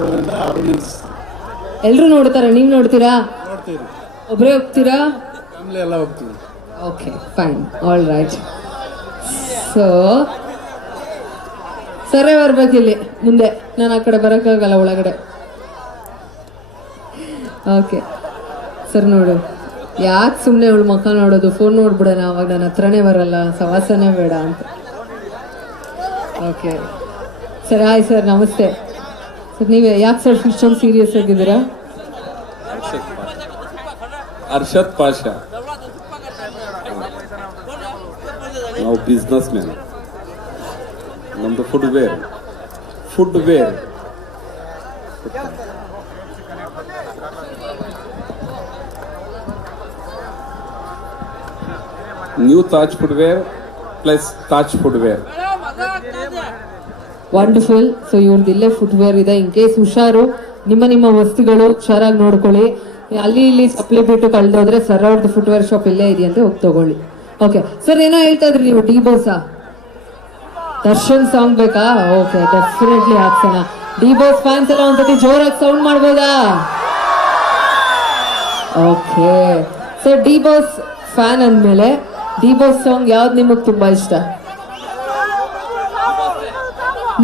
Audience ನೋಡ್ತಾರ ನೀವು ನೋಡ್ತೀರಾ? ಒಬ್ಬರೇ ಒಬ್ರೇ ಹೋಗ್ತೀರಾ? ಫ್ಯಾಮಿಲಿ ಎಲ್ಲ ಹೋಗ್ತೀವಿ. Okay fine all right so ಸರಿ ಬರ್ಬೇಕು ಇಲ್ಲಿ ಮುಂದೆ. ನಾನು ಆ ಕಡೆ ಬರೋಕ್ಕಾಗಲ್ಲ ಒಳಗಡೆ. ಓಕೆ ಸರ್ ನೋಡು. ಯಾಕೆ ಸುಮ್ಮನೆ ಅವಳು ಮಕ್ಕ ನೋಡೋದು? ಫೋನ್ ನೋಡ್ಬಿಡೋಣ ಅವಾಗ ನನ್ನ ಹತ್ರನೇ ಬರಲ್ಲ ಸವಾಸನೇ ಬೇಡ ಅಂತ. ಓಕೆ ಸರ್ ಹಾಯ್ ಸರ್ ನಮಸ್ತೆ. ಸರ್ ನೀವೇ ಯಾಕೆ ಸರ್ ಇಷ್ಟೊಂದು ಸೀರಿಯಸ್ ಆಗಿದ್ದೀರಾ ಅರ್ಷದ್ ಪಾಷಾ ನಾವು ಬಿಸ್ನೆಸ್ ಮ್ಯಾನ್ ನಮ್ದು food ware food ware new Taj food ware plus Taj food ware wonderful so ಇವ್ರದ್ದು ಇಲ್ಲೇ ಫುಟ್ವೇರ್ ಇದೆ. ಇನ್ ಕೇಸ್ ಹುಷಾರು, ನಿಮ್ಮ ನಿಮ್ಮ ವಸ್ತುಗಳು ಹುಷಾರಾಗಿ ನೋಡ್ಕೊಳ್ಳಿ. ಅಲ್ಲಿ ಇಲ್ಲಿ ಸಪ್ಲಿ ಬಿಟ್ಟು ಕಳೆದೋದ್ರೆ ಸರ್ ಅವ್ರದ್ದು ಫುಟ್ವೇರ್ ಶಾಪ್ ಇಲ್ಲೇ ಇದೆಯಂತೆ ಹೋಗಿ ತಗೊಳ್ಳಿ. ಓಕೆ ಸರ್ ಏನೋ ಹೇಳ್ತಾ ಇದ್ರಿ ನೀವು ಡಿ ಬೋಸಾ ದರ್ಶನ್ ಸಾಂಗ್ ಬೇಕಾ? ಓಕೆ ಡೆಫಿನೆಟ್ಲಿ ಹಾಕ್ಸೋಣ. ಡಿ ಬೋಸ್ ಫ್ಯಾನ್ಸ್ ಎಲ್ಲ ಒಂದ್ಸತಿ ಜೋರಾಗಿ ಸೌಂಡ್ ಮಾಡ್ಬೋದಾ? Okay sir D boss fan ಅಂದ್ಮೇಲೆ ಡಿ ಬೋಸ್ ಸಾಂಗ್ ಯಾವ್ದು ನಿಮಗೆ ತುಂಬಾ ಇಷ್ಟ?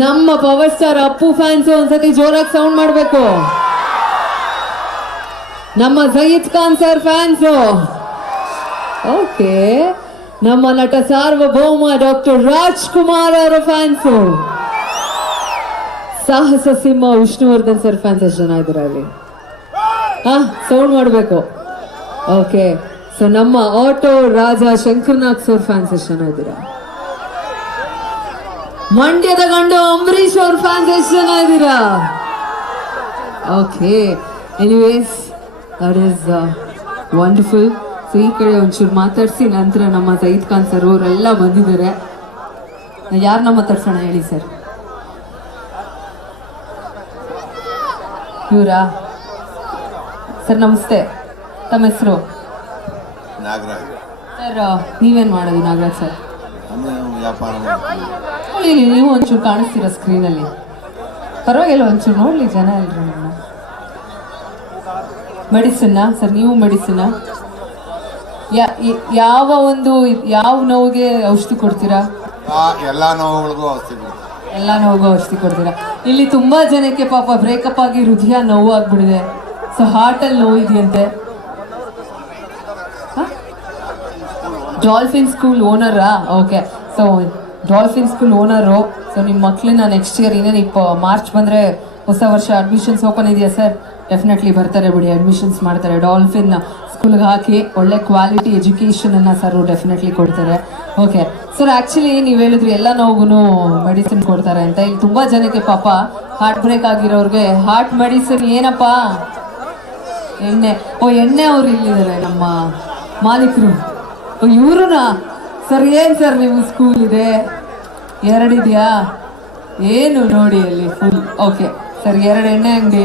ನಮ್ಮ ಪವರ್ ಸ್ಟಾರ್ ಅಪ್ಪು ಫ್ಯಾನ್ಸ್ ಒಂದ್ಸತಿ ಜೋರಾಗಿ ಸೌಂಡ್ ಮಾಡಬೇಕು. ನಮ್ಮ Zayed Khan sir fans okay ನಮ್ಮ ನಟ ಸಾರ್ವಭೌಮ ಡಾಕ್ಟರ್ ರಾಜ್ಕುಮಾರ್ ಅವರ ಫ್ಯಾನ್ಸ್ ಸಾಹಸ ಸಿಂಹ ವಿಷ್ಣುವರ್ಧನ್ ಸರ್ ಫ್ಯಾನ್ಸ್ ಜನ ಇದ್ದಾರೆ ಅಲ್ಲಿ? ಹಾ ಸೌಂಡ್ ಮಾಡಬೇಕು. ಓಕೆ ಸೊ ನಮ್ಮ auto Raja Shankarnath sir fans ಜನ ಇದ್ದೀರಾ ಮಂಡ್ಯದ ಗಂಡು ಅಂಬರೀಶ್ ಅವ್ರ ಫ್ಯಾನ್ಸ್ ಎಷ್ಟು ಜನ ಇದ್ದೀರಾ? Okay anyways that is wonderful so ಈ ಕಡೆ ಒಂಚೂರು ಮಾತಾಡಿಸಿ ನಂತರ ನಮ್ಮ ಸೈದ್ ಖಾನ್ ಸರ್ ಅವರೆಲ್ಲ ಬಂದಿದ್ದಾರೆ. ಯಾರನ್ನ ಮಾತಾಡ್ಸೋಣ ಹೇಳಿ ಸರ್ ಇವರಾ? ಸರ್ ನಮಸ್ತೆ. ತಮ್ಮ ಹೆಸರು? ನಾಗರಾಜ್. ಸರ್ ನೀವೇನು ಮಾಡೋದು ನಾಗರಾಜ್ ಸರ್ ವ್ಯಾಪಾರ ಇಲ್ಲಿ ನೀವು ಒಂಚೂರು ಕಾಣಿಸ್ತೀರಾ ಸ್ಕ್ರೀನಲ್ಲಿ? ಪರವಾಗಿಲ್ಲ ಒಂಚೂರು ನೋಡ್ಲಿ ಜನ ಎಲ್ರು ನಿಮ್ಮ ಮೆಡಿಸಿನ್ನ ಸರ್ ನೀವು ಮೆಡಿಸಿನ್ನ? ಯಾವ ಒಂದು ಯಾವ ನೋವಿಗೆ ಔಷಧಿ ಕೊಡ್ತೀರಾ? ಎಲ್ಲ ನೋವುಗಳಿಗೂ ಔಷಧಿ ಎಲ್ಲ ನೋವಿಗೂ ಔಷಧಿ ಕೊಡ್ತೀರಾ? ಇಲ್ಲಿ ತುಂಬಾ ಜನಕ್ಕೆ ಪಾಪ ಬ್ರೇಕಪ್ ಆಗಿ ಹೃದಯ ನೋವು ಆಗ್ಬಿಡಿದೆ ಸೊ ಹಾರ್ಟಲ್ಲಿ ನೋವು ಇದೆಯಂತೆ. Dolphin school ಓನರಾ okay so dolphin school owner so ನಿಮ್ಮ ಮಕ್ಕಳನ್ನ ನೆಕ್ಸ್ಟ್ ಇಯರ್ ಇನ್ನೇನು ಇಪ್ಪ ಮಾರ್ಚ್ ಬಂದರೆ ಹೊಸ ವರ್ಷ ಅಡ್ಮಿಷನ್ಸ್ ಓಪನ್ ಇದೆಯಾ ಸರ್ ಡೆಫಿನೆಟ್ಲಿ ಬರ್ತಾರೆ ಬಿಡಿ ಅಡ್ಮಿಷನ್ಸ್ ಮಾಡ್ತಾರೆ. ಡಾಲ್ಫಿನ್ ಸ್ಕೂಲ್ಗೆ ಹಾಕಿ ಒಳ್ಳೆ ಕ್ವಾಲಿಟಿ ಎಜುಕೇಷನನ್ನು ಸರ್ ಡೆಫಿನೆಟ್ಲಿ ಕೊಡ್ತಾರೆ. ಓಕೆ ಸರ್ ಆ್ಯಕ್ಚುಲಿ ನೀವು ಹೇಳಿದ್ರಿ ಎಲ್ಲ ನೋವು ಮೆಡಿಸಿನ್ ಕೊಡ್ತಾರೆ ಅಂತ. ಇಲ್ಲಿ ತುಂಬ ಜನಕ್ಕೆ ಪಾಪ ಹಾರ್ಟ್ ಬ್ರೇಕ್ ಆಗಿರೋರಿಗೆ ಹಾರ್ಟ್ ಮೆಡಿಸಿನ್ ಏನಪ್ಪ? ಎಣ್ಣೆ. ಓ, ಎಣ್ಣೆ ಅವ್ರು ಇಲ್ಲಿದ್ದಾರೆ ನಮ್ಮ ಮಾಲೀಕರು. ಓ ಇವ್ರುನಾ ಸರ್ ಏನ್ ಸರ್ ನೀವು ಸ್ಕೂಲ್ ಇದೆ? ಎರಡಿದ್ಯಾ? ಏನು ನೋಡಿ ಅಲ್ಲಿ ಫುಲ್ ಓಕೆ ಸರ್ ಎರಡು ಎಣ್ಣೆ ಅಂಗಡಿ.